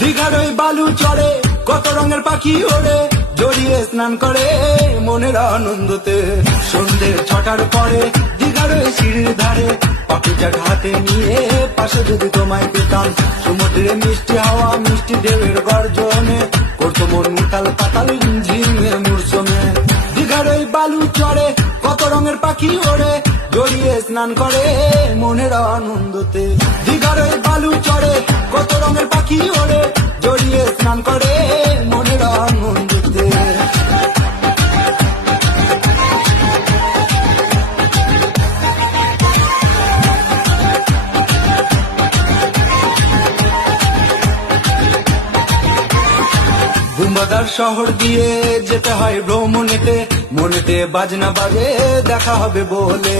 দীঘার ওই বালু চড়ে কত রঙের পাখি ওড়ে, জড়িয়ে স্নান করে মনের আনন্দতে। সন্ধ্যে 6টার পরে দীঘার ওই সিঁড়ির ধারে পাখি জাগ হাতে নিয়ে পাশে যদি তোমায় পেতাম, সমুদ্রে মিষ্টি হাওয়া মিষ্টি ঢেউয়ের গর্জনে করতো মন উথাল পাতাল ঝিমের মরশুমে। দীঘার ওই বালু চড়ে কত রঙের পাখি ওড়ে, জড়িয়ে স্নান করে মনের আনন্দতে। দীঘার ওই বালু চড়ে কত রঙের পাখি ওড়ে, জড়িয়ে স্নান করে মনের আনন্দতে। বুম্বাদার শহর দিয়ে যেতে হয় ভ্রমণেতে, মনেতে বাজনা বাজে দেখা হবে বলে।